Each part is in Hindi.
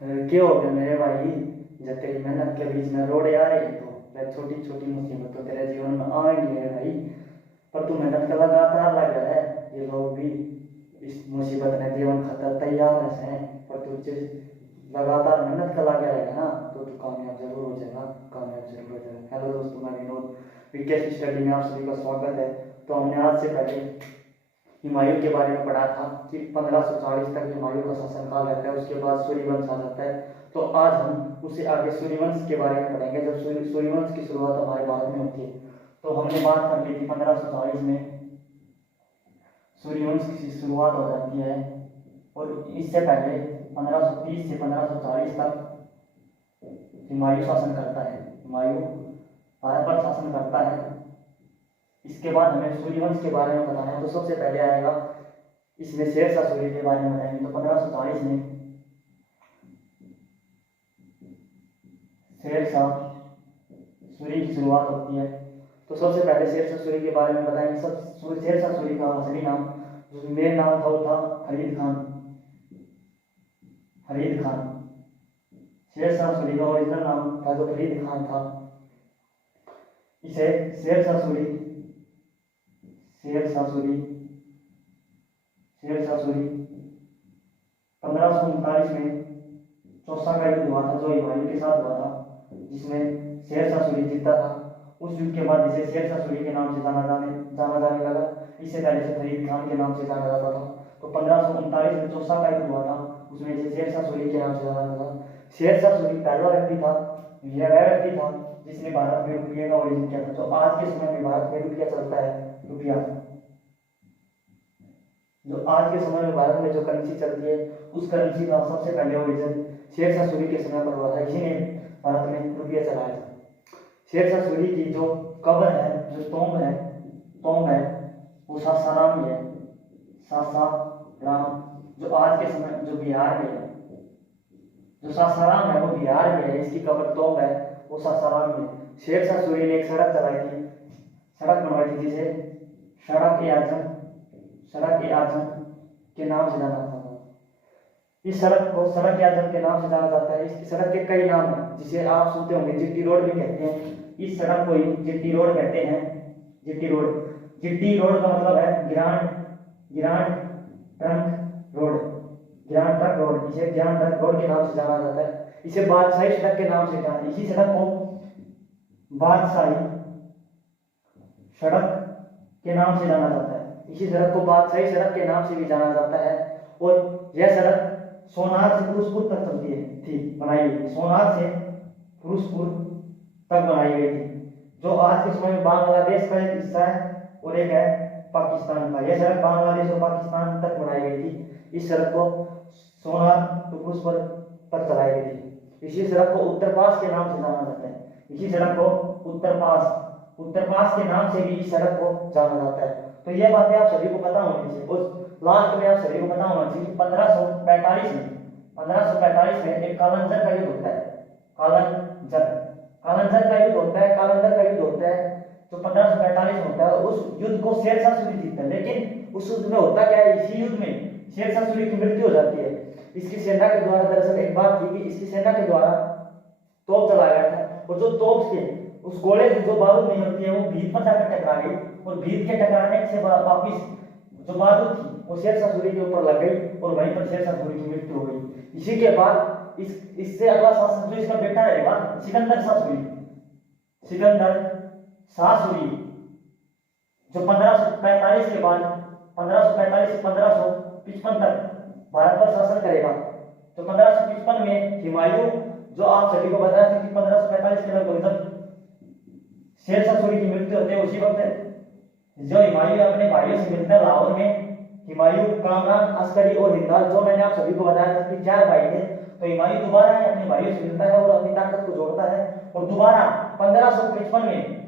क्या हो गया मेरे भाई? जब तेरी मेहनत के बीच में रोड़े आ रहे हैं तो वह छोटी छोटी मुसीबत तो तेरे जीवन में आएंगी मेरे भाई। पर तू मेहनत का लगातार लगा है। ये लोग भी इस मुसीबत में जीवन खतर तैयार है से, पर तू लगातार मेहनत का लगा रहेगा ना तो तू कामयाब जरूर हो जाएगा। कामयाब जरूर हो जाएगा। हेलो दोस्तों, मैं विनोद। विकेश स्टडी में आप सभी का स्वागत है। तो हमने आज से पहले हुमायूं के बारे में पढ़ा था कि 1540 तक हुमायूं का शासनकाल रहता है, उसके बाद सूर्यवंश आ जाता है। तो आज हम उससे आगे सूर्यवंश के बारे में पढ़ेंगे, जब सूर्यवंश की शुरुआत हमारे भारत में होती है। तो हमने बात कर ली थी 1540 में सूर्यवंश की शुरुआत हो जाती है, और इससे पहले 1530 से 1540 तक हुमायूं शासन करता है। हुमायूं भारत पर शासन करता है। इसके बाद हमें सूर्यवंश के बारे में बताना है। तो सबसे पहले आएगा इसमें शेरशाह सूरी के बारे में बताएंगे। तो 1540 में शेरशाह सूरी की शुरुआत होती है। तो सबसे पहले शेरशाह सूरी के बारे में बताएंगे। शेरशाह सूरी का असली नाम, जो मेन नाम था, वो था फरीद खान। फरीद खान शेरशाह सूरी का ओरिजिनल नाम था, जो फरीद खान था। इसे शेरशाह सूरी शेरशाह सूरी 1539 में चौसा का युद्ध हुआ था, जो हुमायूं के साथ हुआ था, जिसमें शेरशाह सूरी जीता था। उस युद्ध के बाद इसे शेरशाह सूरी के नाम से जाना जाने लगा। इससे पहले से फरीद खान के नाम से जाना जाता था। तो 1539 में चौसा का युद्ध हुआ था, उसमें इसे शेरशाह सूरी के नाम से जाना जाता था। शेरशाह सूरी पहला व्यक्ति था, यह वह व्यक्ति था जिसने भारत में रुपये का ऑरिजिन किया था। तो आज के समय में भारत में रुपया चलता है। रुपया जो आज के समय में भारत में जो करेंसी चलती है, उस करेंसी का सबसे पहले ओरिजिन शेरशाह सूरी के समय पर हुआ था। इसी ने भारत में रुपया चलाया था। शेरशाह सूरी की जो कब्र है, जो टॉम्ब है, वो सासाराम में है। सासाराम जो आज के समय जो बिहार में है, जो सासाराम है वो बिहार में है। इसकी कब्र टॉम्ब है, वो सासाराम में। शेरशाह सूरी ने एक सड़क चलाई थी, सड़क बनवाई थी, जिसे सड़क ए आजम के नाम से जाना जाता है। इस सड़क को सड़क ए आजम के नाम से जाना जाता है। इस सड़क के कई नाम हैं, जिसे आप सुनते होंगे। जीटी रोड भी कहते हैं। इस सड़क को ही जीटी रोड कहते हैं। जीटी रोड का मतलब है ग्रांड ट्रंक रोड। इसे ग्रांड ट्रंक रोड के नाम से जाना जाता है। इसे बादशाही सड़क के नाम से जाना। इसी सड़क को बादशाही सड़क के नाम से जाना जाता है। इसी सड़क को बादशाही सड़क के नाम से भी जाना जाता है। और यह सड़क सोनार से फिरोजपुर तक चलती थी, बनाई गई। सोनार से फिरोजपुर तक बनाई गई थी, जो आज के समय में बांग्लादेश का एक हिस्सा है और एक है पाकिस्तान का। यह सड़क बांग्लादेश और पाकिस्तान तक बनाई गई थी। इस सड़क को सोनार से फिरोजपुर तक चलाई गई थी। इसी सड़क को उत्तर पास के नाम से जाना जाता है। इसी सड़क को उत्तर पास के नाम से भी इस सड़क को जाना जाता है। तो यह बातें आप सभी को पता होनी चाहिए। और लास्ट में आप सभी को पता होना चाहिए कि 1545 में एक कालंजर का युद्ध होता है। कालंजर का युद्ध होता है जो 1545 में होता है। उस युद्ध को शेरशाह सूरी जीतता है। लेकिन उस युद्ध में होता क्या है, इसी युद्ध में शेरशाह सूरी की मृत्यु हो जाती है। इसकी सेना के द्वारा, दरअसल एक बात थी कि इसकी सेना के द्वारा तोप चलाया गया था, और जो तोप के उस गोले से जो बारूद नहीं होती है, वो भीत पर जाकर टकरा गई, और भीत के टकराने से वापिस जो बारूद थी वो शेरशाह सूरी के ऊपर लग गई, और वहीं पर शेरशाह सूरी की मृत्यु हो गई। इसी के बाद इससे अगला शासक जो इसका बेटा रहेगा, सिकंदर शाह सूरी, जो 1545 के बाद 1545 से 1555 तक भारत पर शासन करेगा। तो 1555 में हुमायूं, जो आप सभी को बताया था कि 1545 के लगभग जब शेरशाह सूरी की मृत्यु होती है, उसी वक्त जो हुमायूं अपने भाइयों से मिलता है लाहौर में। हुमायूं, कामरान, अस्करी और हिंदाल, जो मैंने आप सभी को बताया था कि 4 भाई थे। तो हुमायूं दोबारा अपने भाइयों से मिलता है और अपनी ताकत को जोड़ता है, और दोबारा 1555 में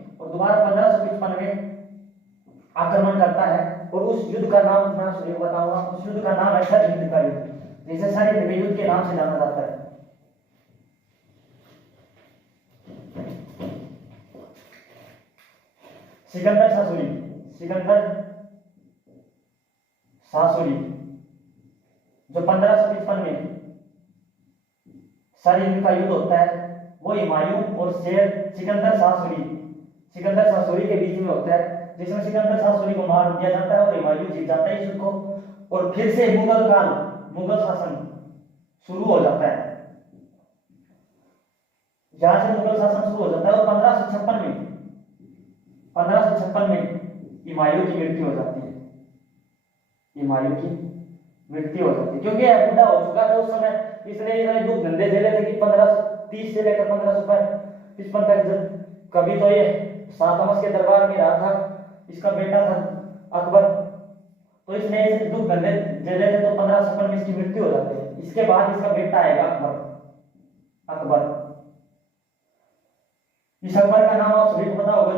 आक्रमण करता है। और उस युद्ध का नाम मैं सभी को बताऊंगा। उस युद्ध का नाम है सरहिंद का युद्ध, जिसे सरहिंद के युद्ध के नाम से जाना जाता है। सिकंदर शाह सूरी जो 1555 में सारी इनका युद्ध होता है, वो हुमायूं और शेर सिकंदर शाह सूरी के बीच में होता है, जिसमें सिकंदर शाह सूरी को मार दिया जाता है और हुमायूं जीत जाता है इस युद्ध को। और फिर से मुगल शासन शुरू हो जाता है। जहां से मुगल शासन शुरू हो जाता है और 1556 में हुमायूं की मृत्यु हो जाती है। हुमायूं की मृत्यु हो जाती है क्योंकि यह बूढ़ा हो चुका था उस समय, इसलिए इन्होंने दुख धंधे झेले थे कि 1530 से लेकर 1555 तक। जब कभी तो ये शाहतमस के दरबार में रहा था, इसका बेटा था अकबर, तो इसने दुख धंधे झेले थे, तो 1556 में इसकी मृत्यु हो जाती है। इसके बाद इसका बेटा आएगा अकबर। इस अकबर का नाम आप सभी को पता होगा,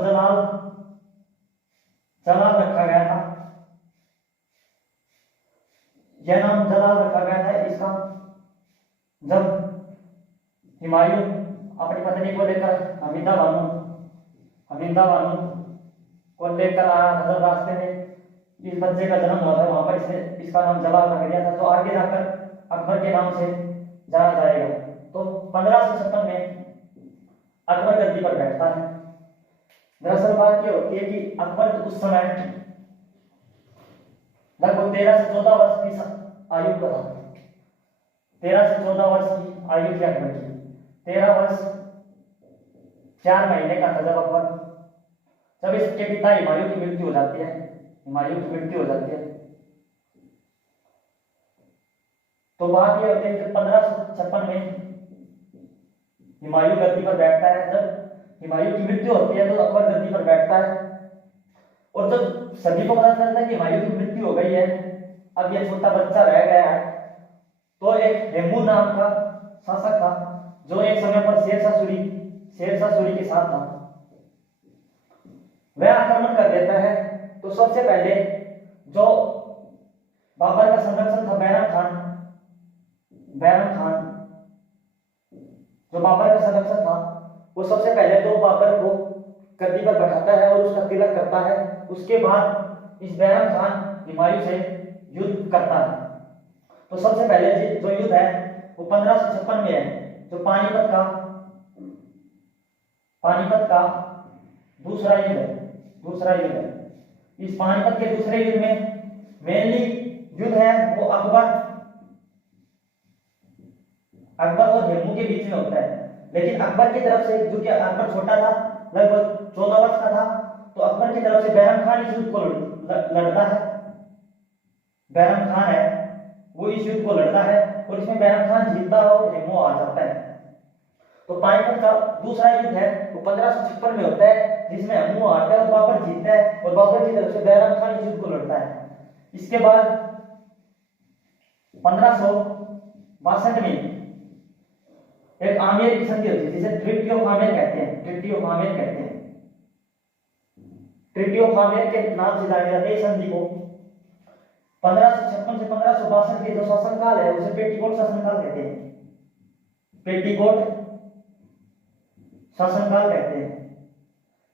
जलाल रखा गया था। यह नाम जलाल रखा गया था इसका जब हुमायूं अपनी पत्नी को लेकर हमीदा बानो को लेकर आया था, जब रास्ते में इस बच्चे का जन्म हुआ था, वहां पर इसका नाम जलाल रख दिया था, जो आगे जाकर अकबर के नाम से जाना जाएगा। तो 1556 में अकबर गद्दी पर बैठता है। दरअसल बात यह होती है कि अकबर उस समय लगभग 13 से 14 वर्ष की आयु का था। 13 से 14 वर्ष की आयु थी अकबर की। 13 वर्ष 4 महीने का था जब इसके पिता हुमायूं की मृत्यु हो जाती है। तो बात यह होती है कि 1556 में हुमायूं गद्दी पर बैठता है। जब हुमायूं की मृत्यु होती है तो अकबर गद्दी पर बैठता है, और जब सभी को पता चलता है कि हुमायूं की मृत्यु हो गई है, अब यह छोटा बच्चा रह गया है, तो एक हेमू नाम का शासक था, जो एक समय पर शेरशाह सूरी के साथ था, वह आक्रमण कर देता है। तो सबसे पहले जो बाबर का संरक्षण था, बैरम खान जो बाबर का संरक्षण था, वो सबसे पहले तो बाबर को गद्दी पर बैठाता है और उसका तिलक करता है। उसके बाद इस बैरम खान हुमायूं से युद्ध करता है। तो सबसे पहले जो युद्ध है वो 1556 में है, जो पानीपत का दूसरा युद्ध है। इस पानीपत के दूसरे युद्ध में मेनली युद्ध है वो अकबर और हेमू के बीच में होता है। लेकिन अकबर की तरफ से, जो कि अकबर छोटा था, लगभग 14 वर्ष का था, तो अकबर की तरफ से बैरम खान इस युद्ध को लड़ता है। बैरम खान है वो इस युद्ध को लड़ता है और इसमें बैरम खान जीतता है और हेमू आ जाता है। तो पानीपत का दूसरा युद्ध है वो 1556 में होता है, जिसमें हेमू हारता है और बाबर जीतता है, और बाबर की तरफ से बैरम खान इस युद्ध को लड़ता है। इसके बाद 1562 में एक आमेर की संधि होती है, जिसे ट्रीटी ऑफ आमेर कहते हैं। ट्रीटी ऑफ आमेर के नाम से जाने जाते हैं संधि को। 1556 से 1562 के जो शासनकाल है उसे पेटीकोट शासनकाल कहते हैं।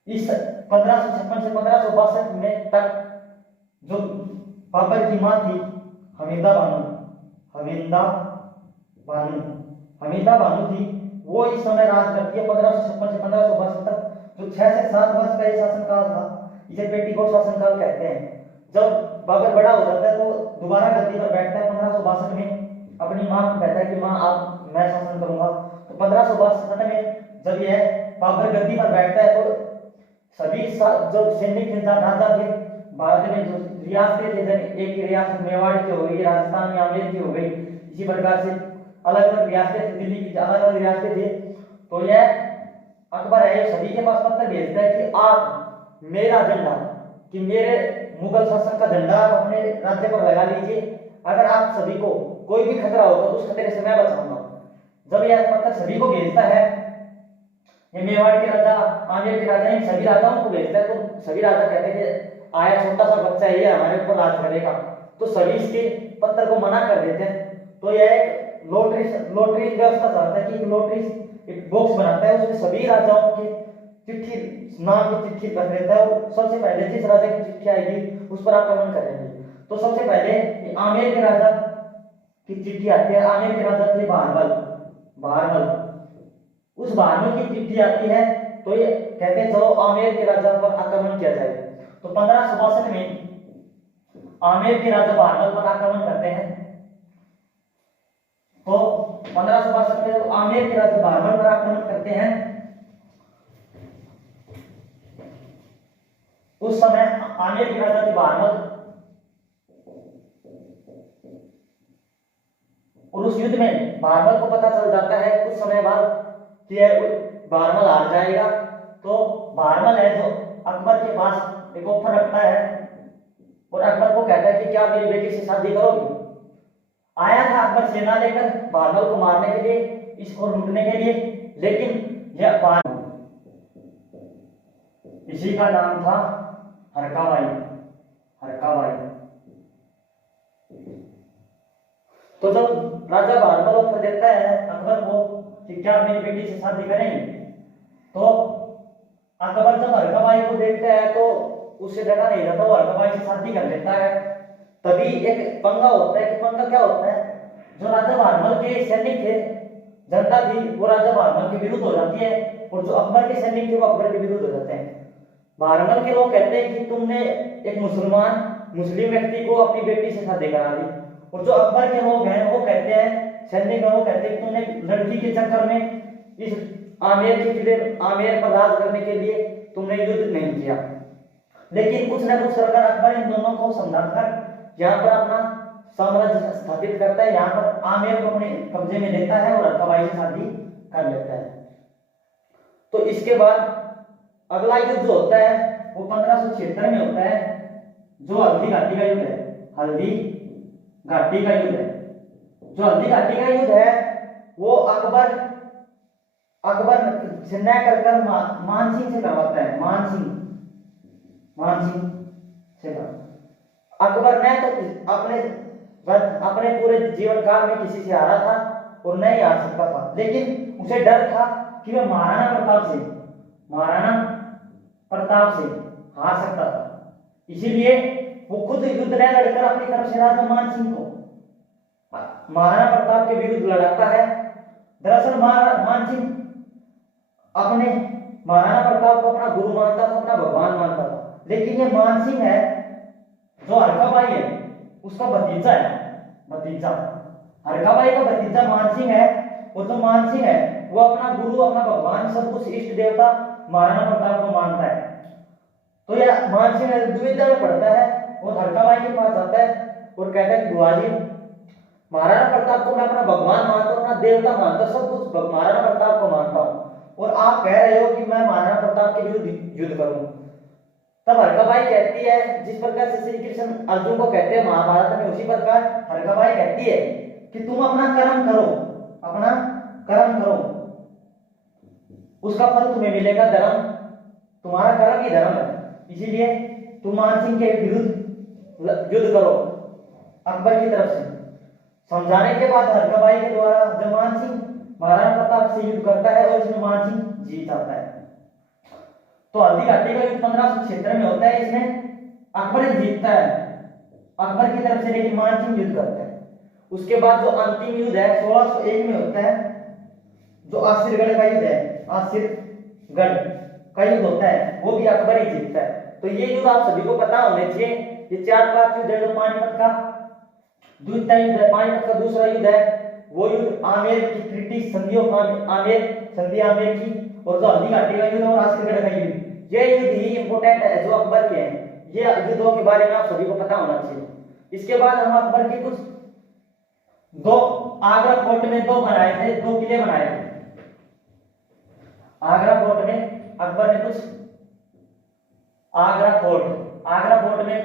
इस 1556 से 1562 में तक जो बाबर की मां थी हमीदा बानो थी, वो इस समय राज करती है 1556 से 1562 तक। जो 6 से 7 वर्ष का ये शासनकाल था, इसे पेटीकोट शासनकाल कहते हैं। जब बाबर बड़ा हो जाता है तो दोबारा गद्दी पर बैठता है 1562 में, अपनी मां को कहता है कि मां अब मैं शासन करूंगा। तो 1562 में जब यह बाबर गद्दी पर बैठता है तो सभी जो सैनिक राजा थे भारत में, जो रियासतें थे, एक ही रियासत मेवाड़ की हो गई, राजस्थान में आमेर की हो गई, इसी प्रकार से अलग अलग रियासतें थी, दिल्ली की अलग अलग रियासतें थे। तो यह अकबर है सभी के पास पत्र भेजता है कि आप मेरा झंडा, कि मेरे मुगल शासन का झंडा आप अपने राज्य पर लगा लीजिए, अगर आप सभी को कोई भी खतरा होगा तो उस खतरे से मैं बचाऊंगा। जब यह पत्र सभी को भेजता है, ये मेवाड़ के राजा, आमेर के राजा, इन सभी राजाओं को भेजता है, तो सभी राजा कहते हैं कि आया छोटा सा बच्चा ही है, हमारे ऊपर राज करेगा, तो सभी इसके पत्र को मना कर देते हैं। तो यह एक लॉटरी व्यवस्था चाहता है कि एक बॉक्स बनाता है, उसमें सभी राजाओं की नाम की चिट्ठी रख देता है, और सबसे पहले जिस राजा की चिट्ठी आएगी उस पर आक्रमण करेंगे। तो सबसे पहले आमेर के राजा की चिट्ठी आती है। आमेर के राजा थे भारमल, उस भारमल की चिट्ठी आती है। तो ये कहते हैं चलो आमेर के राजा पर आक्रमण किया जाए। तो 1562 में आमेर के राजा भारमल पर आक्रमण करते हैं। तो 1562 में जब आमेर के राजा भारमल पर आक्रमण करते हैं, उस समय आमेर के राजा थे भारमल, और उस युद्ध में भारमल को पता चल जाता है कुछ समय बाद कि भारमल हार जाएगा। तो भारमल है जो अकबर के पास एक ऑफर रखता है और अकबर को कहता है कि क्या मेरी बेटी से शादी करोगे। आया था अकबर सेना लेकर भारमल को मारने के लिए, इसको लूटने के लिए, लेकिन यह इसी का नाम था हरकाबाई। हरकाबाई। तो जब राजा भारमल ऑफर देता है अकबर को कि क्या मेरी बेटी से शादी करेंगे, तो अकबर जब हरकाबाई को देखता है तो उससे डरा नहीं रहता, वो हरकाबाई से शादी कर लेता है। तभी एक पंगा होता है। कि पंगा क्या होता है, जो राजा भारमल के सैनिक थे, जनता थी, वो राजा भारमल के विरुद्ध हो जाती है, और जो अकबर के सैनिक थे वो अकबर के विरुद्ध हो जाते हैं। भारमल के लोग कहते हैं कि तुमने एक मुस्लिम व्यक्ति को अपनी बेटी से शादी करा दी, और जो अकबर के लोग हैं वो कहते हैं, सैनिक वो कहते हैं कि तुमने लड़की के चक्कर में इस आमेर पर राज करने के लिए तुमने युद्ध नहीं किया। लेकिन कुछ न कुछ करके अकबर इन दोनों को समझाकर यहाँ पर अपना साम्राज्य स्थापित करता है, यहाँ पर आमेर को अपने कब्जे में लेता है और हरकाबाई से शादी कर लेता है। तो इसके बाद अगला युद्ध जो होता है वो 1576 में होता है, जो हल्दी घाटी का युद्ध है। हल्दी घाटी का युद्ध है। जो हल्दी घाटी का युद्ध है वो अकबर से न्याय कर मान सिंह से करवाता है। मान सिंह से अकबर ने तो अपने पूरे जीवन काल में किसी से हारा था और नहीं हार सकता था, लेकिन उसे डर था कि वह महाराणा प्रताप से हार सकता था। इसीलिए वो खुद युद्ध न लड़कर अपनी तरफ से राजा मान सिंह को महाराणा प्रताप के विरुद्ध लड़ाता है। दरअसल मान सिंह अपने महाराणा प्रताप को अपना गुरु मानता था, अपना भगवान मानता था, लेकिन ये मान सिंह है जो हरकाबाई है उसका भतीजा है। हरकाबाई का भतीजा मान सिंह है, और जो मान सिंह है वो अपना गुरु, अपना भगवान, सब कुछ इष्ट देवता महाराणा प्रताप को मानता है। तो यह मान सिंह दुविधा में पड़ता है और हरकाबाई के पास जाता है और कहता है बुआ जी, महाराणा प्रताप को मैं अपना भगवान मानता हूँ, अपना देवता मानता हूँ, सब कुछ महाराणा प्रताप को मानता हूँ, और आप कह रहे हो कि मैं महाराणा प्रताप के विरुद्ध युद्ध करूं। तब हरकाबाई कहती है, जिस प्रकार से श्री कृष्ण अर्जुन को कहते हैं महाभारत में, उसी प्रकार हरकाबाई कहती है कि तुम अपना कर्म करो, उसका फल तुम्हें मिलेगा। धर्म, तुम्हारा कर्म ही धर्म है, इसीलिए तुम मान सिंह के विरुद्ध युद्ध करो अकबर की तरफ से। समझाने के बाद हरकाबाई के द्वारा जब मान सिंह महाराणा प्रताप से युद्ध करता है और इसमें मान सिंह जीत जाता है। तो हल्दी घाटी का युद्ध 1576 में होता है, इसमें अकबर जीतता है अकबर की तरफ से, लेकिन मान सिंह युद्ध करता है। उसके बाद जो अंतिम युद्ध है 1601 में होता है, जो आसिरगढ़ का युद्ध है। आसिरगढ़ का युद्ध होता है, वो भी अकबर ही जीतता है। तो ये युद्ध आप सभी को पता होने चाहिए। ये 4-5 युद्ध है। जो पानीपत का द्वितीय युद्ध है, पानीपत का दूसरा युद्ध है, वो युद्ध आमेर की ट्रीटी, संधि आमेर की, और जो हल्दी घाटी का युद्ध और आसिरगढ़ का युद्ध, ये युद्ध ही इंपोर्टेंट है जो अकबर के हैं। ये युद्धों के बारे में आप सभी को पता होना चाहिए। इसके बाद हम अकबर के कुछ आगरा फोर्ट में दो किले बनाए थे। आगरा फोर्ट में अकबर ने कुछ आगरा फोर्ट में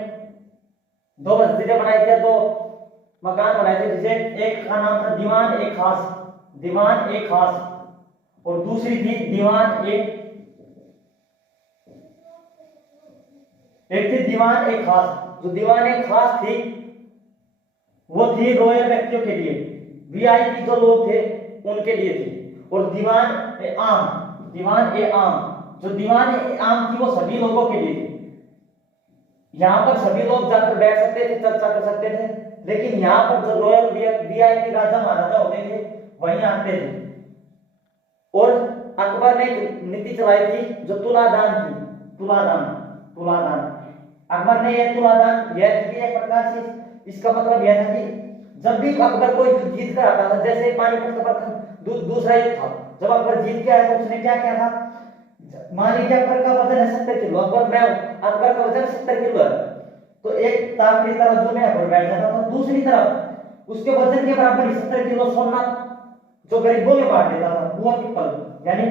दो मस्जिदें बनाई थी, दो मकान बनाए थे, जिसे एक का नाम था दीवान ए खास और दूसरी थी दीवान ए खास। जो दीवान ए खास थी वो थी रॉयल व्यक्तियों के लिए, वीआईपी जो लोग थे उनके लिए थी, और दीवान ए आम जो दीवान ए आम थी वो सभी लोगों के लिए थी। यहाँ पर सभी लोग जाकर बैठ सकते थे, चर्चा कर सकते थे, लेकिन यहाँ पर जो रॉयल वीआईपी राजा महाराजा होते थे वहीं आते थे। और अकबर ने एक नीति चलाई थी जो तुलादान थी, तुलादान, तुलादान। अकबर ने यह तुलादान यह थी एक प्रकार से, इसका मतलब यह था कि जब भी अकबर कोई युद्ध जीत कर आता था, जैसे पानीपत का प्रथम दूसरा युद्ध था, जब अकबर जीत के आया तो उसने क्या किया था, मान लीजिए अकबर का वजन है 70 किलो, अकबर का वजन 70 किलो है, तो एक ताकरी तरफ जो मैं अकबर बैठ जाता था, दूसरी तरफ उसके वजन के बराबर 70 किलो सोना जो गरीबों में बांट देता था, पुअर पीपल यानी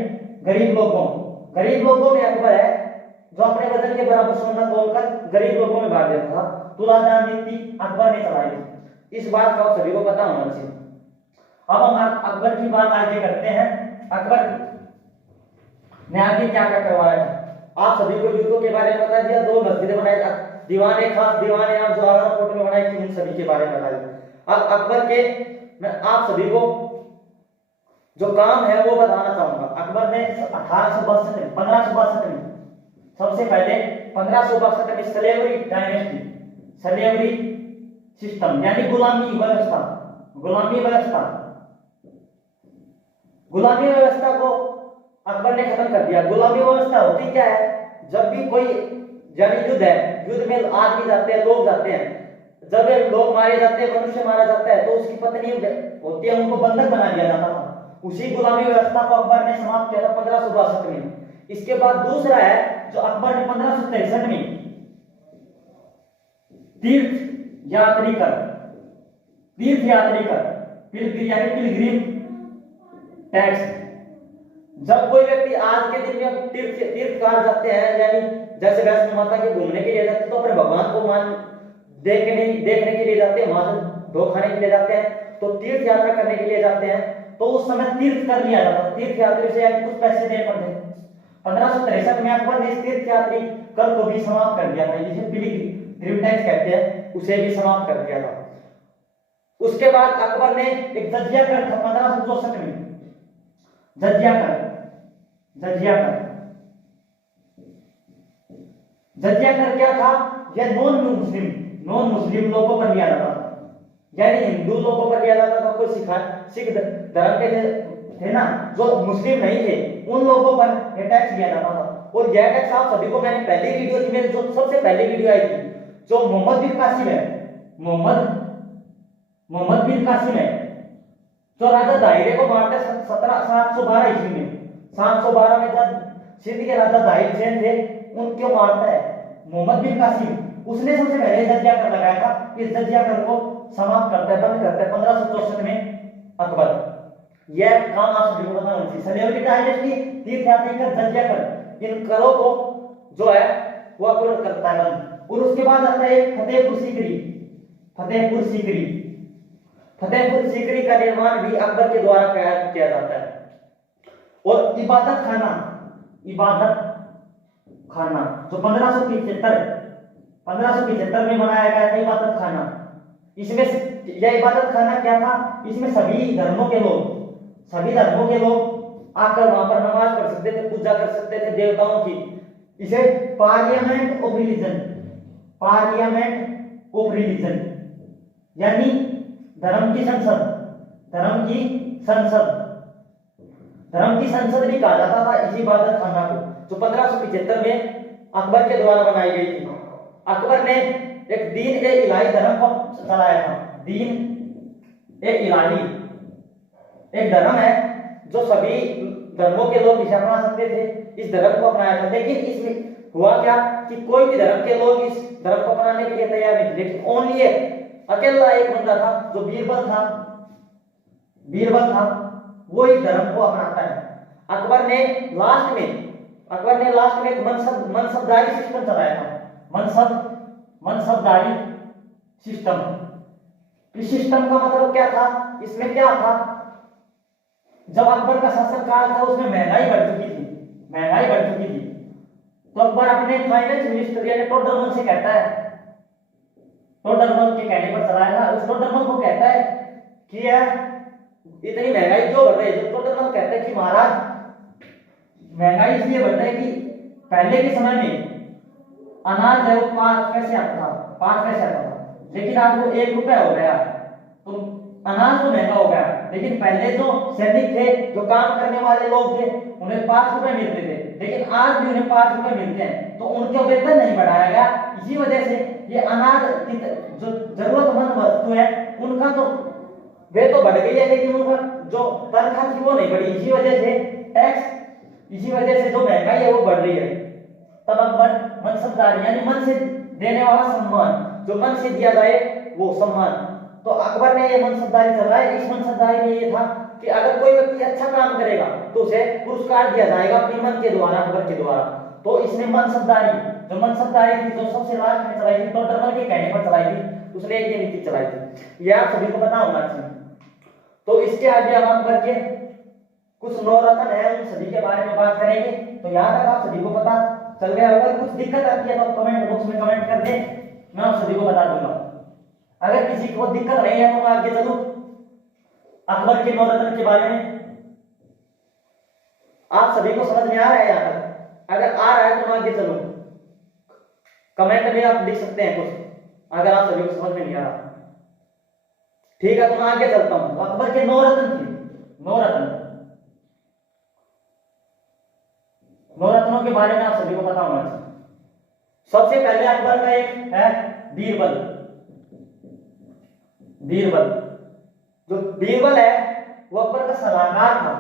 गरीब लोगों में अकबर है जो अपने वजन के बराबर सोना तोलकर गरीब लोगों में बांट देता था। तुलादान नीति अकबर ने चलाई थी, इस बात का सभी को पता होना चाहिए। अब हम अकबर की बात आगे करते हैं। अकबर ने आगे क्या क्या करवाया था, आप सभी को युद्धों के बारे में बता दिया, 2 मस्जिदें बनाई, दीवाने खास दीवाने आम जो आगरा कोर्ट में बनाई थी, उन सभी के बारे में बता दिया। अब अकबर के मैं आप सभी को जो काम है वो बताना चाहूंगा। अकबर ने 1562 में सबसे पहले 1562 में स्लेवरी डायनेस्टी, स्लेवरी सिस्टम यानी गुलामी व्यवस्था, गुलामी व्यवस्था को अकबर ने खत्म कर दिया। गुलामी व्यवस्था होती क्या है, जब भी कोई यानी युद्ध है, युद्ध में आदमी जाते हैं, लोग जाते हैं, जब ये लोग मारे जाते हैं, मनुष्य मारा जाता है, तो उसकी पत्नी होती है, उनको बंधक बना दिया जाता था। उसी गुलामी व्यवस्था को अकबर ने समाप्त किया था 1562 में। इसके बाद दूसरा है जो अकबर ने 1563 में तीर्थ यात्री कर पिलग्रिम टैक्स। जब कोई व्यक्ति आज के दिन में तीर्थकार जाते हैं, यानी जैसे वैष्णो माता के घूमने के लिए जाते हैं, तो अपने भगवान को देखने के लिए जाते हैं, वहां धो खाने के लिए जाते हैं, तो तीर्थ यात्रा करने के लिए जाते हैं, तो उस समय तीर्थ कर लिया जाता, तीर्थ यात्री से यानी कुछ पैसे देने पड़ते। 1563 में अकबर ने इस तीर्थ यात्री कर को भी समाप्त कर दिया था, जिसे पिलग्रिम टैक्स कहते हैं, उसे भी समाप्त कर दिया था। उसके बाद अकबर ने एक जजिया कर था 1564 में, जजिया कर क्या था, यह नॉन मुस्लिम लोगों पर लिया जाता था, यानी हिंदू लोगों पर लिया जाता था। कोई सिख धर्म के थे ना, जो मुस्लिम नहीं थे, उन लोगों पर यह टैक्स लिया जाता था। और यह टैक्स आप सभी को मैंने पहली वीडियो थी, मेरी जो सबसे पहली वीडियो आई थी, जो मोहम्मद बिन कासिम है, मोहम्मद बिन कासिम है, जो राजा दाहिरे को मारते 712 ईस्वी में, 712 में जब सिंध के राजा दाहिर सेन थे, उनको मारता है मोहम्मद बिन कासिम। उसने सबसे पहले जजिया कर लगाया था। इस जजिया कर को समाप्त करता है, बंद करता है 1564 में अकबर। यह काम आप सभी को पता होना चाहिए। स्लेवरी डायनेस्टी, तीर्थ यात्री कर, जजिया कर, इन करों को जो है वो अकबर करता है बंद। और उसके बाद आता है फतेहपुर सीकरी का निर्माण भी अकबर के द्वारा किया जाता है। और इबादत खाना जो 1575 में बनाया गया था, इबादत खाना। इसमें यह इबादत खाना क्या था, इसमें सभी धर्मों के लोग आकर वहां पर नमाज पढ़ सकते थे, पूजा कर सकते थे देवताओं की। इसे पार्लियामेंट ऑफ रिलीजन यानी धर्म की संसद भी कहा जाता था इसी इबादत खाना को, जो 1575 में अकबर के द्वारा बनाई गई थी। अकबर ने एक दीन ए इलाही धर्म को चलाया था। दीन ए इलाही एक धर्म है जो सभी धर्मों के लोग इसे अपना सकते थे, इस धर्म को अपनाया था। लेकिन इसमें हुआ क्या कि कोई भी धर्म के लोग इस धर्म को अपनाने के लिए तैयार नहीं थे, लेकिन ओनली अकेला एक बंदा था जो बीरबल था, वो इस धर्म को अपनाता है। अकबर ने लास्ट में एक मनसबदारी सिस्टम चलाया था, मनसबदारी सिस्टम। इस सिस्टम का मतलब क्या था, इसमें क्या था, जब अकबर का शासनकाल था उसमें महंगाई बढ़ चुकी थी, तो अकबर अपने फाइनेंस मिनिस्टर यानी टोडरमल से कहता है, टोडरमल के कहने पर चलाया था। उस टोडरमल को कहता है कि यार इतनी महंगाई क्यों बढ़ रही है। जो टोडरमल कहता है कि महाराज महंगाई इसलिए बढ़ रही है कि पहले के समय में अनाज है वो 5 पैसे आता था, लेकिन आज वो 1 रुपया हो गया। तो अनाज तो महंगा हो गया, लेकिन पहले जो सैनिक थे, जो काम करने वाले लोग थे, उन्हें 5 रुपए मिलते थे, लेकिन आज भी उन्हें 5 रुपए मिलते हैं, तो उनके वेतन नहीं बढ़ाया गया। इसी वजह से ये अनाज की जो जरूरतमंद वस्तु है उनका तो वे तो बढ़ गई है, लेकिन उनका जो तनख्वाह थी वो नहीं बढ़ी। इसी वजह से टैक्स, इसी वजह से जो महंगाई है वो बढ़ रही है। तब अकबर मनसबदारी यानी मन से देने वाला सम्मान, जो मन से दिया जाए वो सम्मान, तो अकबर ने ये मनसबदारी चलाया। इस मनसबदारी में ये था कि अगर कोई व्यक्ति अच्छा काम करेगा तो उसे पुरस्कार दिया जाएगा अपने मन के द्वारा, अकबर के द्वारा। तो इसने मनसबदारी, जो मनसबदारी थी, जो सबसे लास्ट में चलाई थी, टोडरमल के कहने पर चलाई थी, उसने एक ये नीति चलाई थी। ये आप सभी को पता होना चाहिए। तो इसके आगे हम अकबर के कुछ नौरत्न है, उन सभी के बारे में बात करेंगे। तो यहाँ तक आप सभी को पता चल गया। अगर कुछ दिक्कत आती है तो कमेंट बॉक्स में कमेंट कर दें, मैं आप सभी को बता दूंगा। अगर किसी को दिक्कत नहीं है तो मैं आगे चलूं अकबर के नौरत्न के बारे में। आप सभी को समझ में आ रहा है यहाँ तक? अगर आ रहा है तो मैं आगे चलूं। कमेंट में आप लिख सकते हैं कुछ अगर आप सभी को समझ में नहीं आ रहा। ठीक है, तो मैं आगे चलता हूं। अकबर के नौरत्न थे, नौरत्नों के बारे में आप सभी को पता होना चाहिए। सबसे पहले अकबर का एक है बीरबल। जो बीरबल है वो अकबर का सलाहकार था।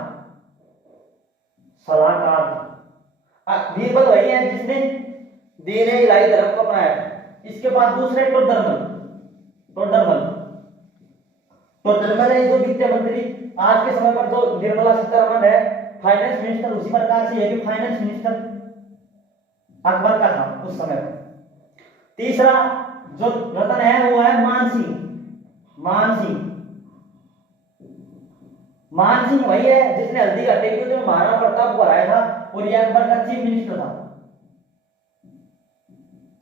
बीरबल वही है जिसने दीन इलाही धर्म को अपनाया। इसके बाद दूसरे टोडरमल है जो वित्त मंत्री, आज के समय पर जो निर्मला सीतारमण है फाइनेंस मिनिस्टर, उसी प्रकार से ये भी फाइनेंस मिनिस्टर अकबर का था उस समय पर। तीसरा जो रत्न है वो है मान सिंह वही है जिसने हल्दी घाटी के युद्ध में महाराणा प्रताप को हराया था, और यह अकबर का चीफ मिनिस्टर था,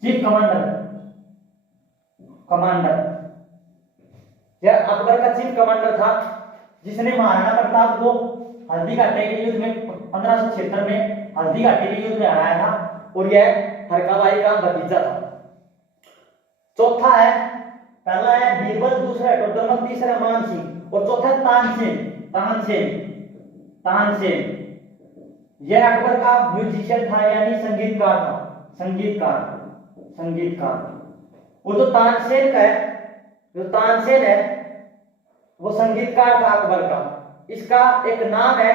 चीफ कमांडर। यह अकबर का चीफ कमांडर था जिसने महाराणा प्रताप को हल्दी घाटी के युद्ध में 1576 में हल्दी घाटी के युद्ध में हराया था, और यह हरकाबाई का भतीजा था। चौथा है, पहला है बीरबल, दूसरा है टोडरमल, तीसरा मान सिंह, और चौथा तानसेन। यह अकबर का म्यूजिशियन था यानी संगीतकार था, संगीतकार। वो जो तानसेन है वो संगीतकार था अकबर का। इसका एक नाम है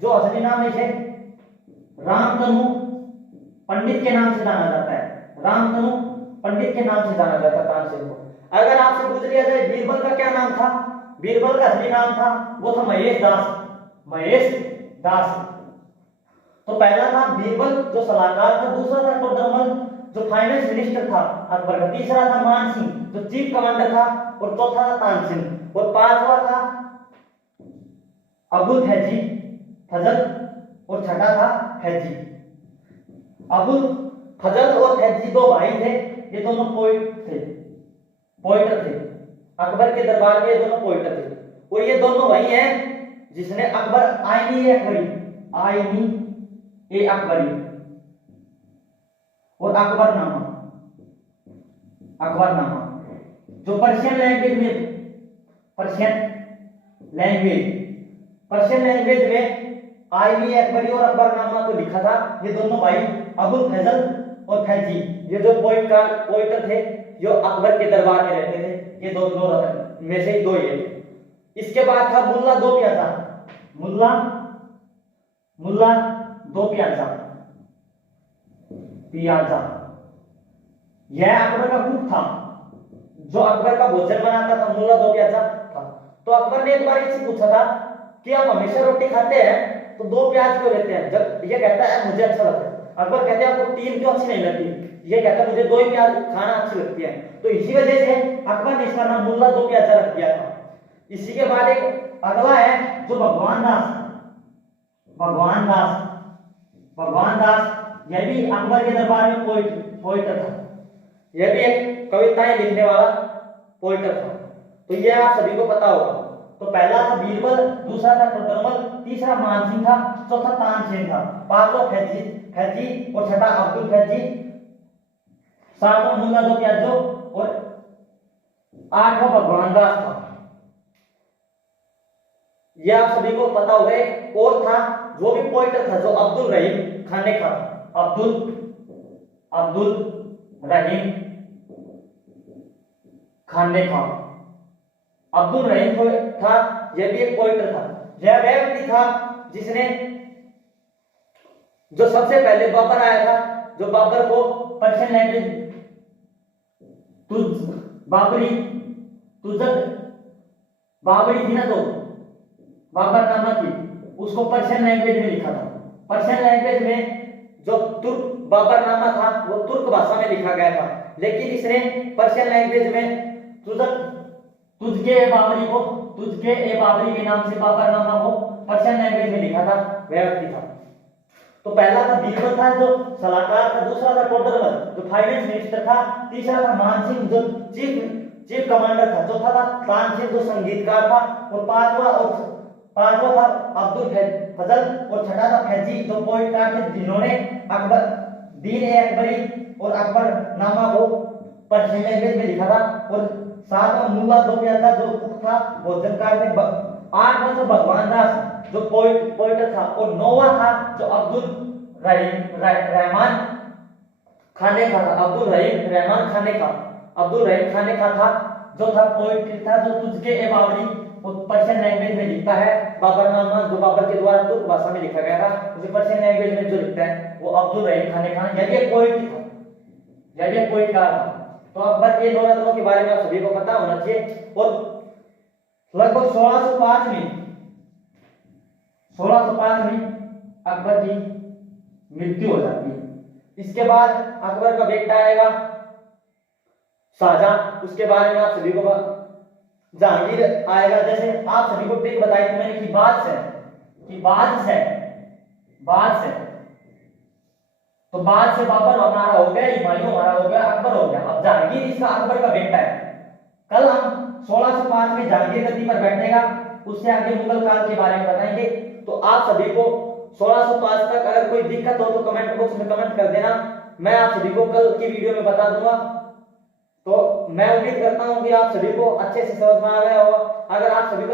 जो असली नाम इसे रामतनु पंडित के नाम से जाना जाता है, तानसेन को। अगर आपसे पूछ लिया जाए बीरबल का क्या नाम था, बीरबल का असली नाम था वो था महेश दास। तो पहला था बीरबल जो सलाहकार था, दूसरा था टोडरमल जो फाइनेंस मिनिस्टर था अकबर का, तीसरा था मान सिंह जो चीफ कमांडर था, और चौथा था तानसेन, और पांचवा था अबुल फजल, और छठा था फैजी। अबुल फजल और फैजी दो भाई थे, ये दोनों पोइटर थे। अकबर के दरबार में ये दोनों पोइटर थे, और ये दोनों वही हैं जिसने आईनी ए अकबरी और अकबरनामा जो पर्शियन लैंग्वेज में आईनी अकबरी और अकबरनामा को लिखा था। ये दोनों भाई अबुल फजल और फैजी, ये जो पोइटर थे जो अकबर के दरबार में रहते थे, ये दोनों रत्न में से ही दो ये। इसके बाद था मुल्ला दो पियाजा। यह अकबर का कुक था जो अकबर का भोजन बनाता था, मुल्ला दो प्याजा था। तो अकबर ने एक बार इससे पूछा था कि आप हमेशा रोटी खाते हैं तो 2 प्याज क्यों लेते हैं? जब ये कहता है मुझे अच्छा लगता है, अकबर कहते हैं आपको 3 क्यों अच्छी नहीं लगती? ये कहता है मुझे 2 ही प्याज खाना अच्छी लगती है। तो इसी वजह से अकबर ने इसका नाम मुल्ला दो प्याजा रख दिया था। इसी के बाद एक अगला है जो भगवान दास, यह भी अकबर के दरबार में पोइटर था। यह भी एक कविताएं लिखने वाला पोइटर था। तो यह आप सभी को पता होगा। तो पहला था बीरबल, दूसरा था टोडरमल, तीसरा मानसिंह था, चौथा तानसेन था, पांचवा फैजी और छठा अब्दुल फैजी, सातवां मुल्ला दो प्याजो और आठवां भगवान दास था। ये आप सभी को पता होगा। एक और था जो भी पोइटर था, जो अब्दुल रहीम खाने का, अब्दुल अब्दुल रहीम खाने का, अब्दुल रहीम था, यह भी एक पोइटर था। यह व्यक्ति था जिसने, जो सबसे पहले बाबर आया था, जो बाबर को पर्शियन लैंग्वेज, बाबरी, तुजक, बाबरी थी ना, तो बाबरनामा थी, उसको पर्शियन लैंग्वेज में लिखा था। पर्शियन लैंग्वेज में जो तुर्क बाबरनामा था वो तुर्क भाषा में लिखा गया था, लेकिन इसने पर्शियन लैंग्वेज में तुझके ए बाबरी को, तुझके ए बाबरी के नाम से बाबरनामा को पर्शियन लैंग्वेज में लिखा था, वह व्यक्ति था। तो पहला था बीरबल था जो सलाहकार था, दूसरा था टोडरमल जो फाइनेंस मिनिस्टर था, तीसरा था मान सिंह जो चीफ कमांडर था, चौथा था तानसेन जो संगीतकार था, और पांचवा था अब्दुल फजल, और छठा था फैजी जो पोइटकार थे, जिन्होंने अकबर दीन ए अकबरी और अकबरनामा को पर्शियन लैंग्वेज में लिखा था, और सातवां मुल्ला दो था जो कुक था, भोजनकार थे। आठवां था भगवान दास जो पोइटर था, और नौवां था जो अब्दुल रहमान खाने का था, अब्दुल रहीम रहमान खाने का, अब्दुल रहीम खाने का था, जो था पोइट था, जो तुझके ए बाबरी वो पर्शियन लैंग्वेज में लिखता है। बाबरनामा जो बाबर के द्वारा तुर्क भाषा में लिखा गया था, उसे पर्शियन लैंग्वेज में जो लिखता है वो अब्दुल रहीम खाने का, यह भी एक पोइट था, यह भी एक पोइटकार था। तो अकबर के दो रत्नों के बारे में आप सभी को पता होना चाहिए। और लगभग 1605 में अकबर की मृत्यु हो जाती है। इसके बाद अकबर का बेटा आएगा शाहजहां, उसके बारे में आप सभी को, जहांगीर आएगा। जैसे आप सभी को ट्रिक बताई थी मैंने कि बाद से तो बाद से बाबर हमारा हो गया, हुमायूं हमारा हो गया, अकबर हो गया। अब जहांगीर इसका अकबर का बेटा है। कल हम 1605 में जहांगीर गद्दी पर बैठेगा, उससे आगे मुगल काल के बारे में बताएंगे। तो आप सभी को 1605 तक अगर कोई दिक्कत हो तो कमेंट बॉक्स में कमेंट कर देना, मैं आप सभी को कल की वीडियो में बता दूंगा। तो मैं उम्मीद करता हूं कि आप सभी को अच्छे से समझ में आ गया होगा। अगर आप सभी